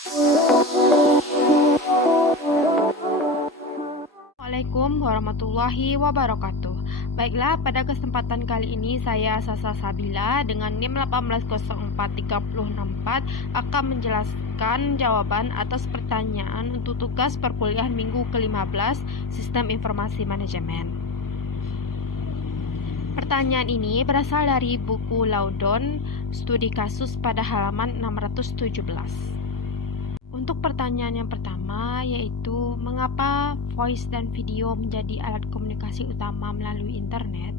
Assalamualaikum warahmatullahi wabarakatuh. Baiklah, pada kesempatan kali ini saya Sasa Sabila dengan NIM 1804364 akan menjelaskan jawaban atas pertanyaan untuk tugas perkuliahan minggu ke-15 Sistem Informasi Manajemen. Pertanyaan ini berasal dari buku Laudon, studi kasus pada halaman 617. Untuk pertanyaan yang pertama yaitu mengapa voice dan video menjadi alat komunikasi utama melalui internet?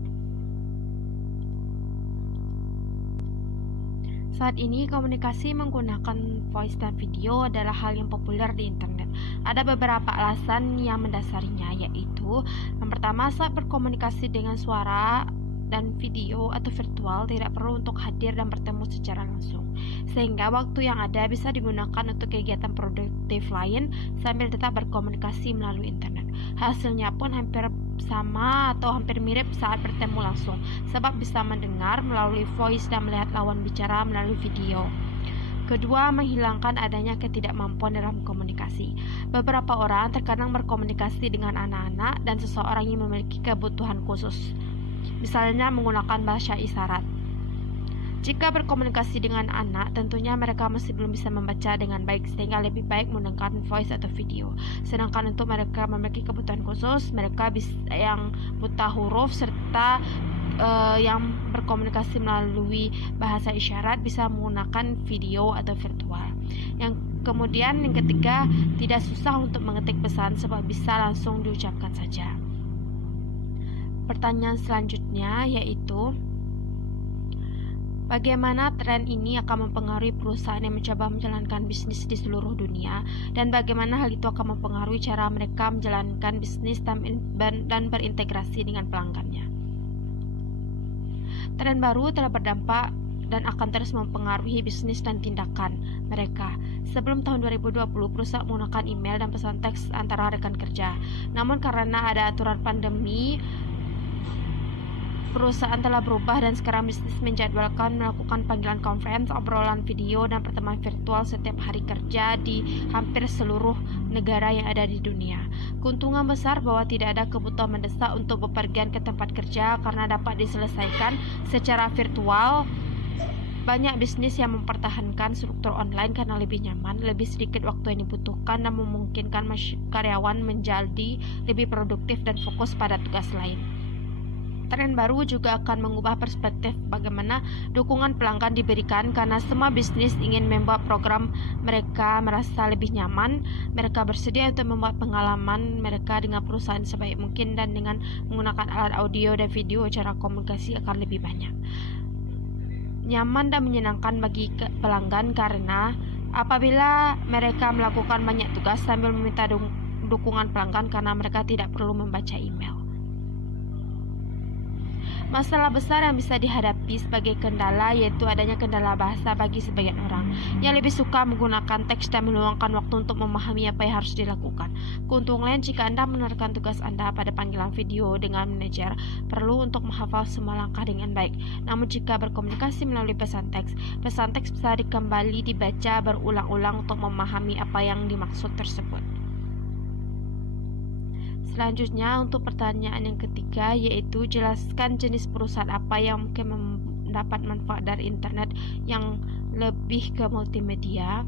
Saat ini komunikasi menggunakan voice dan video adalah hal yang populer di internet. Ada beberapa alasan yang mendasarinya, yaitu yang pertama, saat berkomunikasi dengan suara dan video atau virtual tidak perlu untuk hadir dan bertemu secara langsung, sehingga waktu yang ada bisa digunakan untuk kegiatan produktif lain sambil tetap berkomunikasi melalui internet. Hasilnya pun hampir sama atau hampir mirip saat bertemu langsung, sebab bisa mendengar melalui voice dan melihat lawan bicara melalui video. Kedua, menghilangkan adanya ketidakmampuan dalam komunikasi. Beberapa orang terkadang berkomunikasi dengan anak-anak dan seseorang yang memiliki kebutuhan khusus, misalnya menggunakan bahasa isyarat. Jika berkomunikasi dengan anak, tentunya mereka masih belum bisa membaca dengan baik, sehingga lebih baik menggunakan voice atau video. Sedangkan untuk mereka memiliki kebutuhan khusus, mereka yang buta huruf serta yang berkomunikasi melalui bahasa isyarat bisa menggunakan video atau virtual. Yang ketiga, tidak susah untuk mengetik pesan sebab bisa langsung diucapkan saja. Pertanyaan selanjutnya yaitu bagaimana tren ini akan mempengaruhi perusahaan yang mencoba menjalankan bisnis di seluruh dunia, dan bagaimana hal itu akan mempengaruhi cara mereka menjalankan bisnis dan berintegrasi dengan pelanggannya. Tren baru telah berdampak dan akan terus mempengaruhi bisnis dan tindakan mereka. Sebelum tahun 2020, perusahaan menggunakan email dan pesan teks antara rekan kerja. Namun karena ada aturan pandemi, perusahaan telah berubah dan sekarang bisnis menjadwalkan melakukan panggilan conference, obrolan video, dan pertemuan virtual setiap hari kerja di hampir seluruh negara yang ada di dunia. Keuntungan besar bahwa tidak ada kebutuhan mendesak untuk bepergian ke tempat kerja karena dapat diselesaikan secara virtual. Banyak bisnis yang mempertahankan struktur online karena lebih nyaman, lebih sedikit waktu yang dibutuhkan, dan memungkinkan karyawan menjadi lebih produktif dan fokus pada tugas lain. Tren baru juga akan mengubah perspektif bagaimana dukungan pelanggan diberikan, karena semua bisnis ingin membuat program mereka merasa lebih nyaman. Mereka bersedia untuk membuat pengalaman mereka dengan perusahaan sebaik mungkin, dan dengan menggunakan alat audio dan video, cara komunikasi akan lebih banyak, nyaman dan menyenangkan bagi pelanggan, karena apabila mereka melakukan banyak tugas sambil meminta dukungan pelanggan karena mereka tidak perlu membaca email. Masalah besar yang bisa dihadapi sebagai kendala yaitu adanya kendala bahasa bagi sebagian orang yang lebih suka menggunakan teks dan meluangkan waktu untuk memahami apa yang harus dilakukan. Keuntungan lain, jika Anda meneruskan tugas Anda pada panggilan video dengan manajer, perlu untuk menghafal semua langkah dengan baik. Namun jika berkomunikasi melalui pesan teks bisa kembali dibaca berulang-ulang untuk memahami apa yang dimaksud tersebut. Selanjutnya, untuk pertanyaan yang ketiga yaitu jelaskan jenis perusahaan apa yang mungkin mendapat manfaat dari internet yang lebih ke multimedia.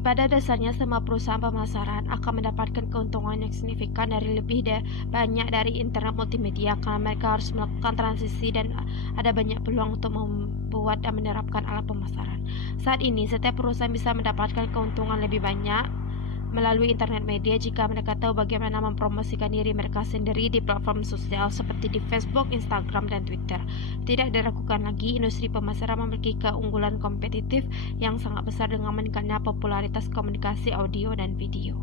Pada dasarnya, semua perusahaan pemasaran akan mendapatkan keuntungan yang signifikan dari lebih banyak dari internet multimedia, karena mereka harus melakukan transisi dan ada banyak peluang untuk membuat dan menerapkan alat pemasaran. Saat ini, setiap perusahaan bisa mendapatkan keuntungan lebih banyak melalui internet media jika mereka tahu bagaimana mempromosikan diri mereka sendiri di platform sosial seperti di Facebook, Instagram, dan Twitter. Tidak diragukan lagi, industri pemasaran memiliki keunggulan kompetitif yang sangat besar dengan meningkatnya popularitas komunikasi audio dan video.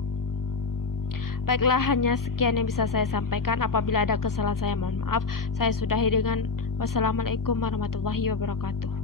Baiklah, hanya sekian yang bisa saya sampaikan. Apabila ada kesalahan saya mohon maaf. Saya sudahi dengan wassalamualaikum warahmatullahi wabarakatuh.